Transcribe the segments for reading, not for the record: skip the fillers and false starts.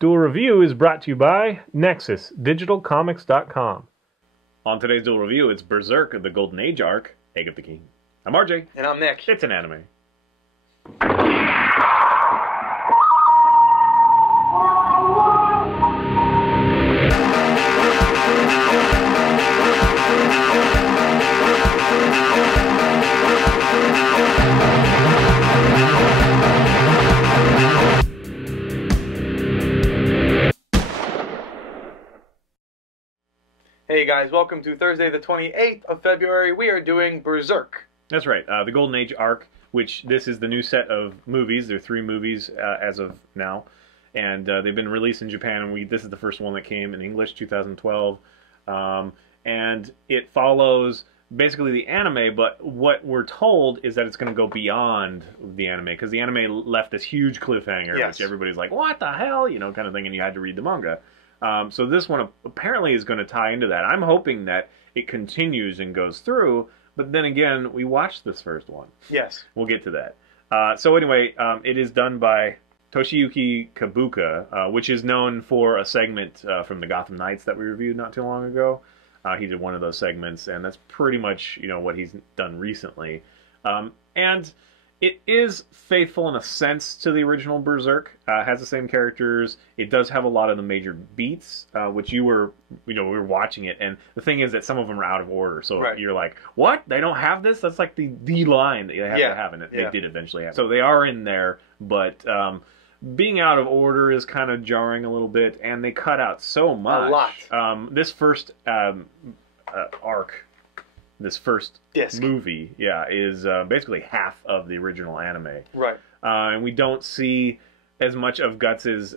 Duel Review is brought to you by NexusDigitalComics.com. On today's Duel Review, it's Berserk of the Golden Age arc, Egg of the King. I'm RJ. And I'm Nick. It's an anime. Hey guys, welcome to Thursday the 28th of February. We are doing Berserk. That's right, the Golden Age arc, which this is the new set of movies. There are 3 movies as of now, and they've been released in Japan, and this is the first one that came in English, 2012, and it follows basically the anime, but what we're told is that it's going to go beyond the anime, because the anime left this huge cliffhanger, Yes. which everybody's like, what the hell, you know, kind of thing, and you had to read the manga. So this one apparently is going to tie into that. I'm hoping that it continues and goes through, but then again, we watched this first one. Yes. We'll get to that. So anyway, it is done by Toshiyuki Kabuka, which is known for a segment from the Gotham Knights that we reviewed not too long ago. He did one of those segments, and that's pretty much, you know, what he's done recently. And it is faithful in a sense to the original Berserk. Has the same characters. It does have a lot of the major beats, which we were watching it, and the thing is that some of them are out of order. So Right. you're like, what? They don't have this? That's like the line that they have to have, and they did eventually have. So they are in there, but being out of order is kind of jarring a little bit, and they cut out so much. A lot. This first arc. This first Disc. movie, is basically half of the original anime. Right. And we don't see as much of Guts's,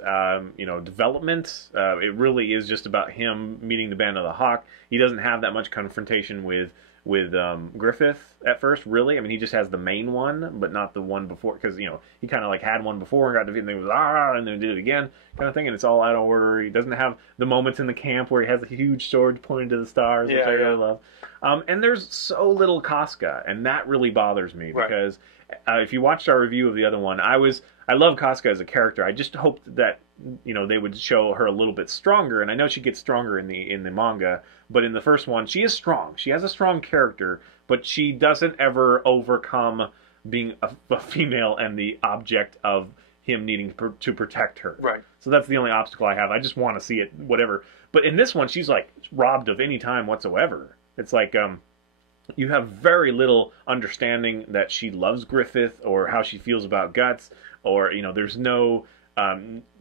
development. It really is just about him meeting the Band of the Hawk. He doesn't have that much confrontation with Griffith at first, really. I mean, he just has the main one, but not the one before, because, you know, he kind of like had one before and got defeated, and then he was, and then did it again, kind of thing, and it's all out of order. He doesn't have the moments in the camp where he has a huge sword pointing to the stars, which I really love. And there's so little Casca, and that really bothers me, because if you watched our review of the other one, I love Casca as a character. I just hoped that, you know, they would show her a little bit stronger, and I know she gets stronger in the manga, but in the first one, she is strong. She has a strong character, but she doesn't ever overcome being a female and the object of him needing to protect her. Right. So that's the only obstacle I have. I just want to see it, whatever. But in this one, she's like robbed of any time whatsoever. It's like you have very little understanding that she loves Griffith or how she feels about Guts, or, you know, there's no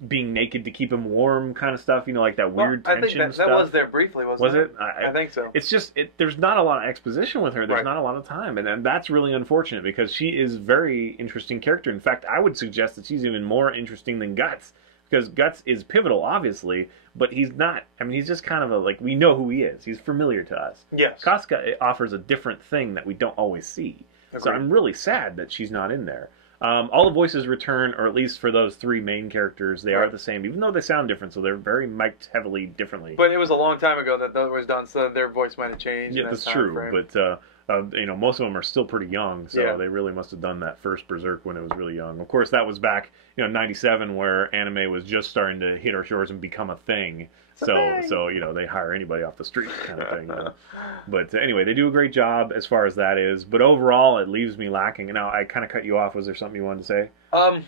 being naked to keep him warm kind of stuff, you know, like that weird tension I think stuff. that was there briefly, wasn't it? Was it? I think so. It's just, there's not a lot of exposition with her. There's not a lot of time. And that's really unfortunate, because she is a very interesting character. In fact, I would suggest that she's even more interesting than Guts. Because Guts is pivotal, obviously, but he's not. I mean, he's just kind of we know who he is. He's familiar to us. Yes. Casca offers a different thing that we don't always see. Agreed. So I'm really sad that she's not in there. All the voices return, or at least for those 3 main characters, they are the same, even though they sound different, so they're very mic'd heavily differently. But it was a long time ago that was done, so their voice might have changed. Yeah, that's true, but you know, most of them are still pretty young, so they really must have done that first Berserk when it was really young. Of course, that was back, you know, 97, where anime was just starting to hit our shores and become a thing. So you know, they hire anybody off the street, kind of thing. You know? But anyway, they do a great job as far as that is. But overall, it leaves me lacking. Now, I kind of cut you off. Was there something you wanted to say? I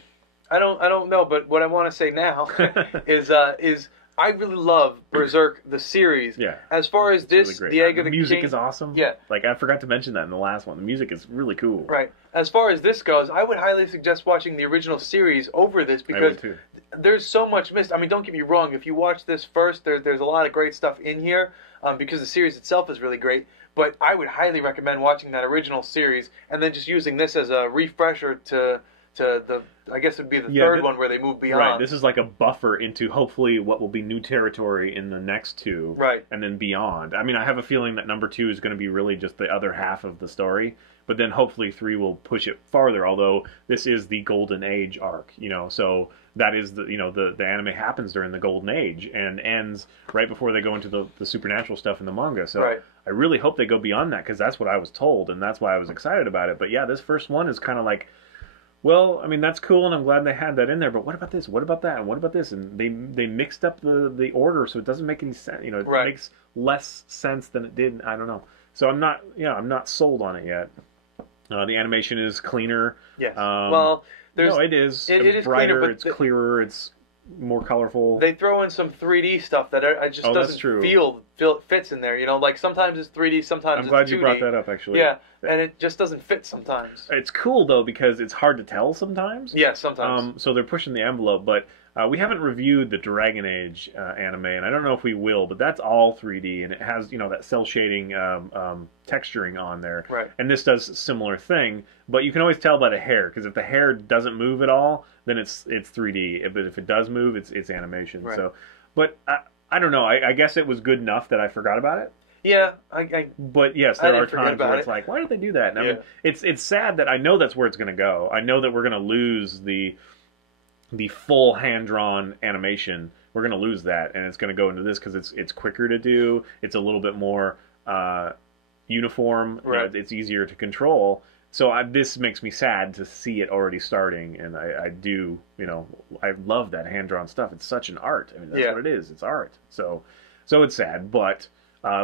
don't know, but what I want to say now is I really love Berserk the series. Yeah. As far as this, really the Egg of the music King is awesome. Yeah. Like, I forgot to mention that in the last one. The music is really cool. Right. As far as this goes, I would highly suggest watching the original series over this, because there's so much missed. I mean, don't get me wrong. If you watch this first, there's a lot of great stuff in here, because the series itself is really great. But I would highly recommend watching that original series and then just using this as a refresher to the, I guess it would be the third one where they move beyond. Right, this is like a buffer into hopefully what will be new territory in the next 2. Right. And then beyond. I mean, I have a feeling that number 2 is going to be really just the other half of the story. But then hopefully 3 will push it farther, although this is the Golden Age arc, you know, so that is the, you know, the anime happens during the Golden Age and ends right before they go into the supernatural stuff in the manga. So I really hope they go beyond that, because that's what I was told, and that's why I was excited about it. But yeah, this first one is kind of like, well, I mean, that's cool, and I'm glad they had that in there. But what about this? What about that? And what about this? And they mixed up the order, so it doesn't make any sense. You know, it makes less sense than it did. I don't know. So I'm not sold on it yet. The animation is cleaner. Yes. It is. It is brighter. cleaner, it's clearer. It's more colorful. They throw in some 3D stuff that I just doesn't feel fits in there. You know, like sometimes it's 3D, sometimes it's 2D. I'm glad you brought that up, actually. Yeah, and it just doesn't fit sometimes. It's cool though because it's hard to tell sometimes. Yeah, sometimes. So they're pushing the envelope, but we haven't reviewed the Dragon Age anime, and I don't know if we will, but that's all 3D, and it has that cell shading texturing on there. Right. And this does a similar thing, but you can always tell by the hair, because if the hair doesn't move at all, then it's 3D. But if it does move, it's animation. Right. So, but I don't know. I guess it was good enough that I forgot about it. Yeah, But yes, there are times where it's like, why did they do that? And I mean, it's sad that I know that's where it's going to go. I know that we're going to lose the full hand-drawn animation. We're going to lose that, and it's going to go into this because it's quicker to do. It's a little bit more uniform. Right. It's easier to control. So this makes me sad to see it already starting, and I do, I love that hand-drawn stuff. It's such an art. I mean, that's what it is. It's art. So it's sad, but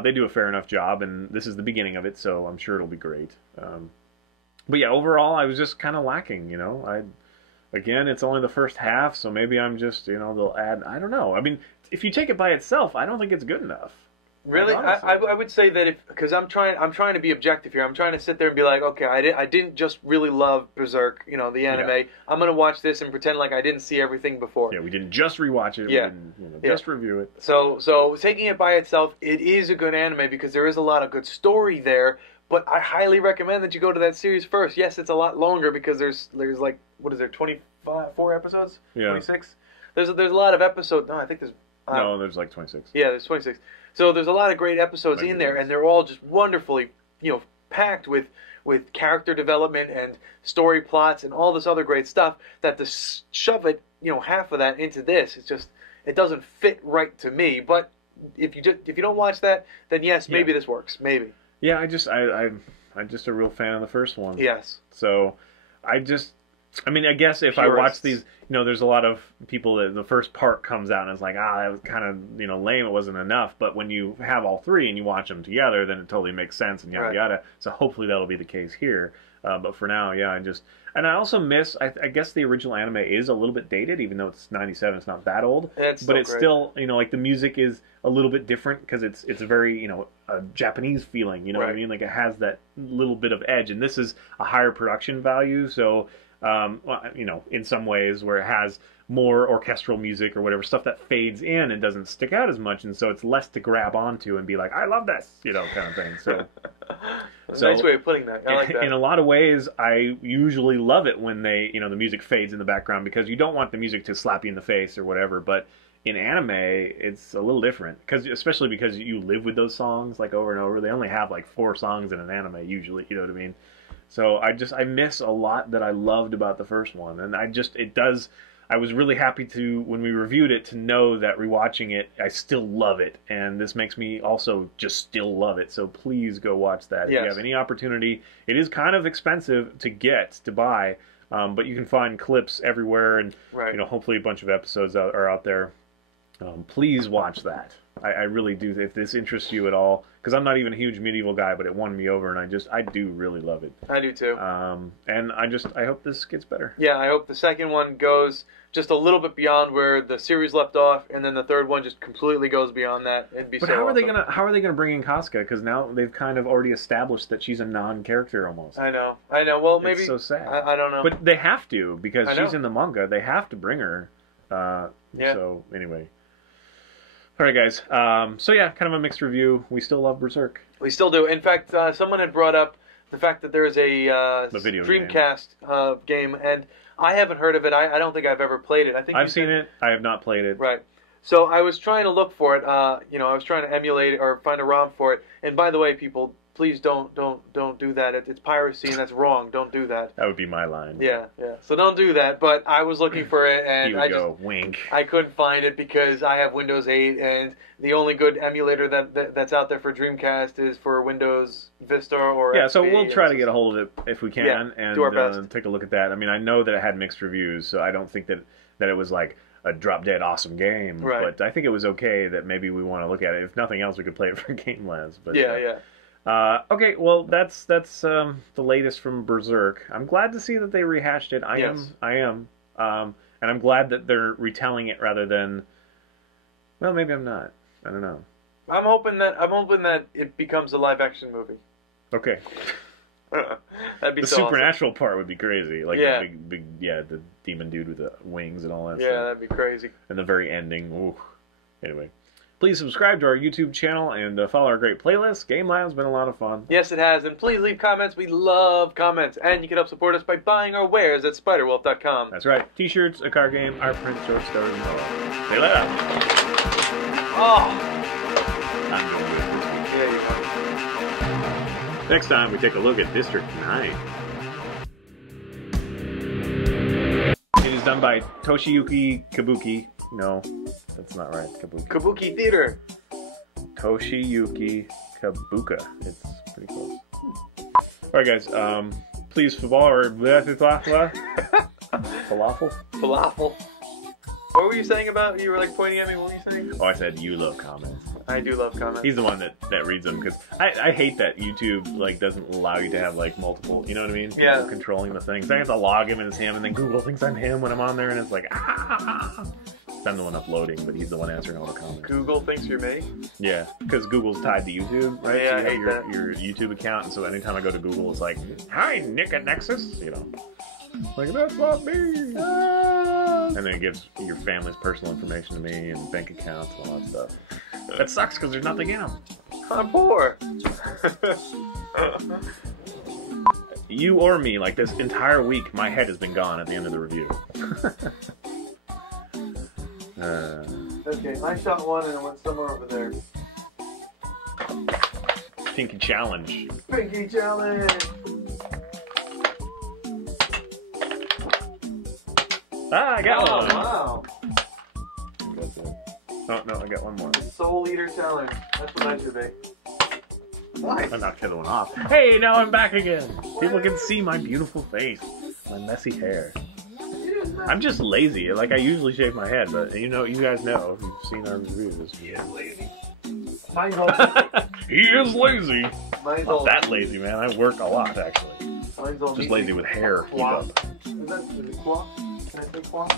they do a fair enough job, and this is the beginning of it, so I'm sure it'll be great. But yeah, overall, I was just kind of lacking, Again, it's only the first half, so maybe I'm just, they'll add, I don't know. I mean, if you take it by itself, I don't think it's good enough. Really? I would say that because I'm trying to be objective here. I'm trying to sit there and be like, okay, I didn't just really love Berserk, the anime. Yeah. I'm going to watch this and pretend like I didn't see everything before. Yeah, we didn't just rewatch it. Yeah. We didn't, just review it. So taking it by itself, it is a good anime because there is a lot of good story there. But I highly recommend that you go to that series first. Yes, it's a lot longer because there's like, what is there, 24 episodes? Yeah. 26? There's a lot of episodes. No, I think there's... no, there's like 26. Yeah, there's 26. So there's a lot of great episodes in there, and they're all just wonderfully, packed with character development and story plots and all this other great stuff. That to shove it, half of that into this, it doesn't fit right to me. But if you don't watch that, then yes, maybe this works. Maybe. Yeah, I'm just a real fan of the first one. Yes. So I guess if I watch these, there's a lot of people that the first part comes out and it's like, that was kind of, lame. It wasn't enough. But when you have all three and you watch them together, then it totally makes sense and yada yada. So hopefully that'll be the case here. But for now, yeah, and I also miss, I guess the original anime is a little bit dated, even though it's 97, it's not that old. It's still, like the music is a little bit different because it's very, a Japanese feeling, you know what I mean? Like it has that little bit of edge, and this is a higher production value, so, in some ways where it has more orchestral music or whatever, stuff that fades in and doesn't stick out as much, and so it's less to grab onto and be like, I love this, kind of thing, so... Nice way of putting that. I like that. In a lot of ways, I usually love it when they, the music fades in the background because you don't want the music to slap you in the face or whatever. But in anime, it's a little different especially because you live with those songs like over and over. They only have like 4 songs in an anime usually. You know what I mean? So I miss a lot that I loved about the first one, and it does. I was really happy when we reviewed it to know that rewatching it, I still love it, and this makes me also just still love it. So please go watch that if you have any opportunity. It is kind of expensive to buy, but you can find clips everywhere, and hopefully a bunch of episodes are out there. Please watch that. I really do. If this interests you at all, because I'm not even a huge medieval guy, but it won me over, and I do really love it. I do too. And I hope this gets better. Yeah, I hope the second one goes just a little bit beyond where the series left off, and then the third one just completely goes beyond that. But how are they gonna bring in Casca? Because now they've kind of already established that she's a non-character almost. I know. Well, maybe it's so sad. I don't know. But they have to because she's in the manga. They have to bring her. So anyway. All right, guys. So yeah, kind of a mixed review. We still love Berserk. We still do. In fact, someone had brought up the fact that there is a Dreamcast game, and I haven't heard of it. I don't think I've ever played it. I've seen it. I have not played it. Right. So I was trying to look for it. I was trying to emulate it or find a ROM for it. And by the way, people, please don't do that. It's piracy and that's wrong. Don't do that. That would be my line. Yeah. So don't do that. But I was looking for it, and wink. I couldn't find it because I have Windows 8, and the only good emulator that's out there for Dreamcast is for Windows Vista or yeah. XP, So we'll try to get a hold of it if we can, and do our best. take a look at that. I mean, I know that it had mixed reviews, so I don't think that it was like a drop dead awesome game. Right. But I think it was okay that maybe we want to look at it. If nothing else, we could play it for Game Labs. But okay, well that's the latest from Berserk. I'm glad to see that they rehashed it. I am. And I'm glad that they're retelling it rather than. Well, maybe I'm not. I don't know. I'm hoping that it becomes a live action movie. Okay. That'd be the so supernatural part would be crazy. Like yeah. The demon dude with the wings and all that stuff. stuff. Yeah, that'd be crazy. And the very ending. Ooh. Anyway. Please subscribe to our YouTube channel and follow our great playlist. Game Lab's been a lot of fun. Yes, it has. And please leave comments. We love comments. And you can help support us by buying our wares at spiderwolf.com. That's right. T-shirts, a card game, art print, short stories, and more. Say that out. Oh! I'm going to do it this week. Yeah, you are. Next time, we take a look at District 9. It is done by Toshiyuki Kabuki. No, that's not right. Kabuki Theater. Toshiyuki Kabuka. It's pretty close. Alright, guys. Please falafel. Falafel. What were you saying about? You were like pointing at me. What were you saying? Oh, I said you love comments. I do love comments. He's the one that reads them because I hate that YouTube like doesn't allow you to have like multiple. You know what I mean? Yeah. People controlling the things. I have to log him and it's him, and then Google thinks I'm him when I'm on there, and it's like ah. I'm the one uploading, but he's the one answering all the comments. Google thinks you're me? Yeah, because Google's tied to YouTube, right? Yeah, so I hate you have your YouTube account, and so anytime I go to Google, it's like, hi, Nick at Nexus, you know. Like, that's not me! And then it gives your family's personal information to me, and bank accounts, and all that stuff. That sucks, because there's nothing in them. I'm poor! You or me, like this entire week, my head has been gone at the end of the review. Okay, I shot one and it went somewhere over there. Pinky challenge. Pinky challenge! Ah, I got one! Wow! Oh, no, I got one more. Soul Eater challenge. That's what I should be. Nice. I knocked the other one off. Hey, now I'm back again! People can see my beautiful face. My messy hair. I'm just lazy. Like, I usually shave my head, but you guys know if you've seen our reviews. He is lazy. He is lazy. Mine's Not that lazy, man. I work a lot, actually. Mine's all just lazy with hair. Keep up. Is it cloth? Can I say cloth?